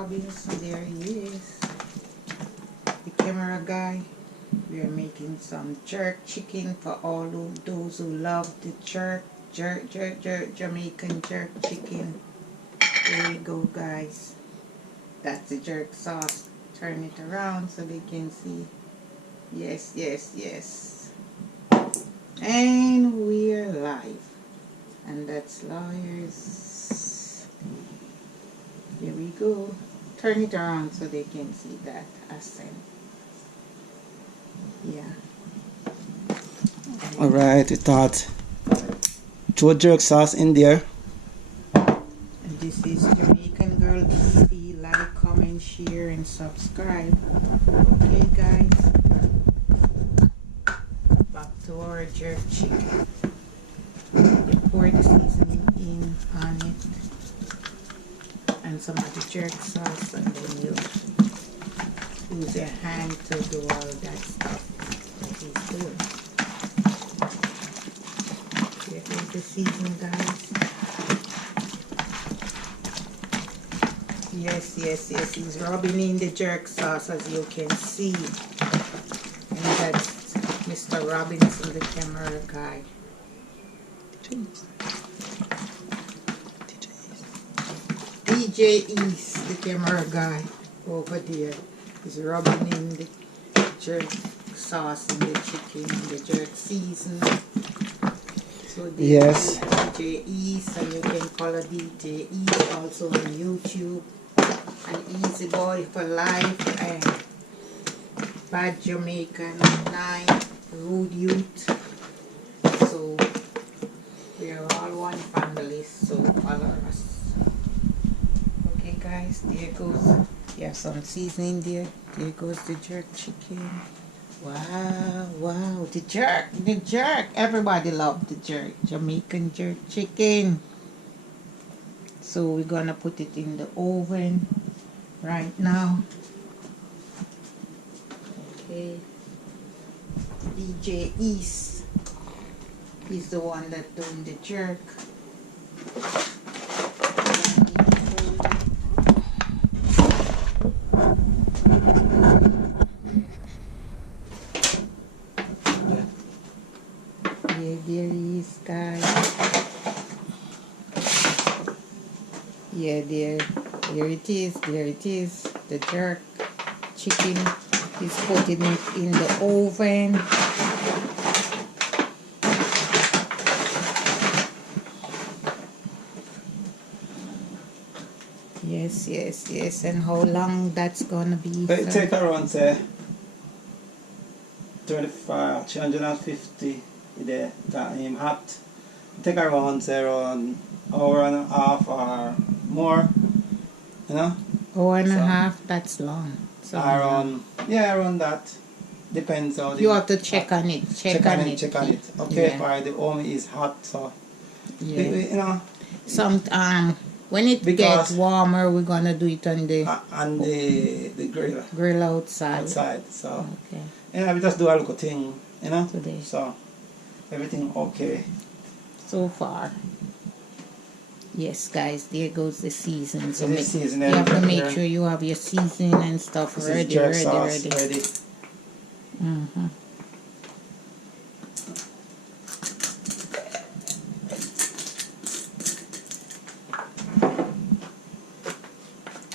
Robin, so there he is, the camera guy. We are making some jerk chicken for all of those who love the jerk, Jamaican jerk chicken. There you go, guys. That's the jerk sauce. Turn it around so they can see. Yes, yes, yes. And we're live. And that's lawyers. Here we go. Turn it around so they can see that accent. Yeah. Alright, we thought throw jerk sauce in there. And this is Jamaican Girl TV. Like, comment, share, and subscribe. Okay, guys. Back to our jerk chicken. You pour the seasoning in on it and some of the jerk sauce, and then you use your hand to do all that stuff that he's doing. Here is the seasoning, guys. Yes, yes, yes, he's rubbing in the jerk sauce, as you can see. And that's Mr. Robinson, the camera guy. DJ East, the camera guy over there, is rubbing in the jerk sauce in the chicken and the jerk season. So Yes. DJ East, and you can follow DJ East also on YouTube, and Easy Boy for Life, and Bad Jamaican 9, Rude Youth. So we are all one family, so follow us. Okay, guys, there goes. You have some seasoning there. There goes the jerk chicken. Wow, wow, the jerk, the jerk. Everybody loves the jerk. Jamaican jerk chicken. So we're gonna put it in the oven right now. Okay. DJ East is the one that doing the jerk. There he is, guys. Yeah, there it is, there it is. The jerk chicken is putting it in the oven. Yes, yes, yes. And how long that's gonna be? It take around say 35, 350 there, time hot. It take around say around hour and a half or more, you know. Hour and a half, that's long. So around around that. Depends how you have to check on it. Check on it. Check on it. Okay, Yeah. for the oven is hot, so Yeah. you know. Some when it Because gets warmer, we're gonna do it on the grill outside. So Okay. yeah, we just do a little thing, you know. Today. So everything okay. So far. Yes, guys, there goes the season. So This is season you have to make here. sure you have your seasoning and stuff This ready, is jerk ready, sauce ready. ready. Mm-hmm.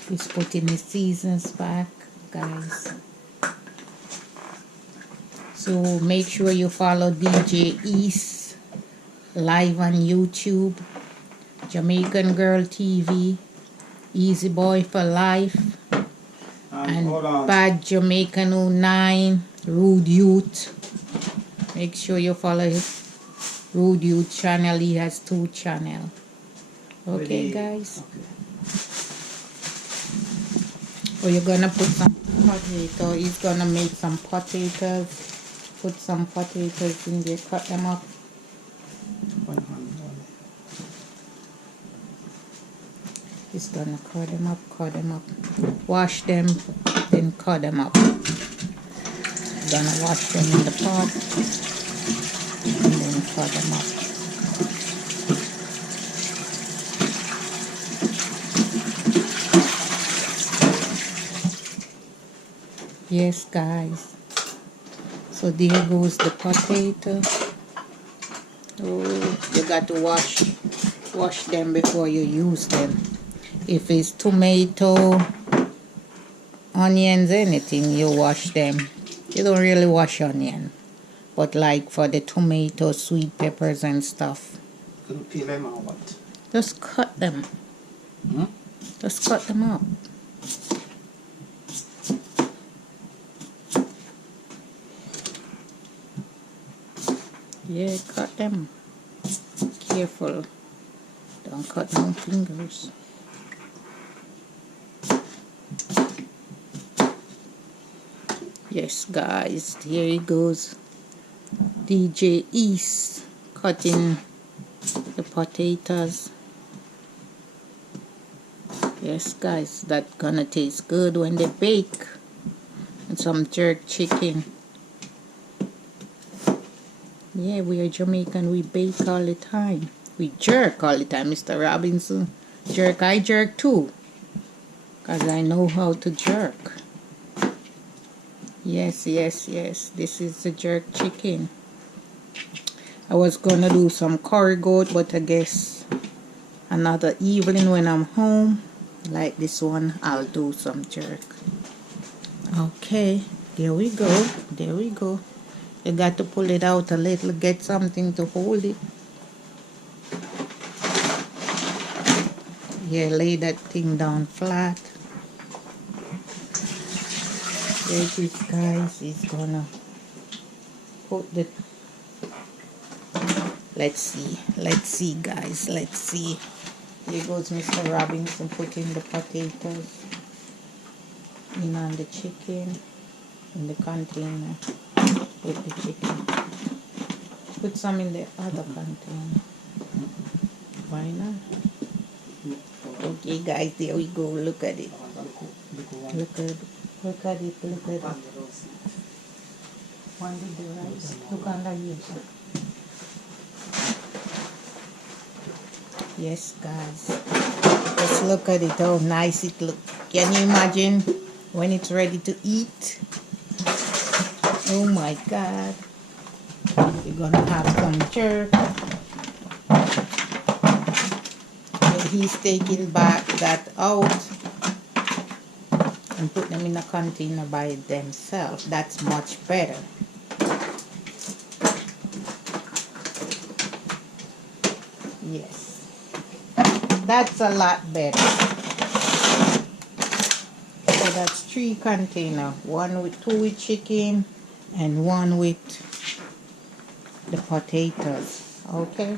He's putting the seasons back, guys. So make sure you follow DJ East live on YouTube, Jamaican Girl TV, Easy Boy for Life, and Hold on. Bad Jamaican 09, Rude Youth. Make sure you follow his Rude Youth channel. He has 2 channels. Okay, Ready. guys. Oh, you're gonna put some potato. He's gonna make some potatoes. Put some potatoes in there. Cut them up. One hand only. He's gonna cut them up. Cut them up. Wash them, then cut them up. Gonna wash them in the pot, and then cut them up. Yes, guys. So there goes the potato. Oh, you got to wash them before you use them. If it's tomato, onions, anything, you wash them. You don't really wash onion, but like for the tomato, sweet peppers and stuff, Can you peel them or what? just cut them. Just cut them up. Yeah, cut them. Careful. Don't cut no fingers. Yes, guys, here he goes. DJ East cutting the potatoes. Yes, guys, that's gonna taste good when they bake. And some jerk chicken. Yeah, we are Jamaican. We bake all the time. We jerk all the time, Mr. Robinson. Jerk, I jerk too. Because I know how to jerk. Yes, yes, yes. This is the jerk chicken. I was going to do some curry goat, but I guess another evening when I'm home, like this one, I'll do some jerk. Okay, there we go. There we go. You got to pull it out a little, get something to hold it. Yeah, lay that thing down flat. There it is, guys. It's gonna put the... Let's see, guys. Let's see. Here goes Mr. Robinson putting the potatoes in on the chicken in the container. Put the chicken. Put some in the other container. Why not? Okay, guys, there we go. Look at it. Look at it. Look at it. Look at it. One with the rice. Look under here, sir. Yes, guys. Just look at it. How nice it looks. Can you imagine when it's ready to eat? Oh my God. We're gonna have some jerk. And he's taking back that out and put them in a container by themselves. That's much better. Yes. That's a lot better. So that's 3 containers. 2 with chicken and 1 with the potatoes. Okay.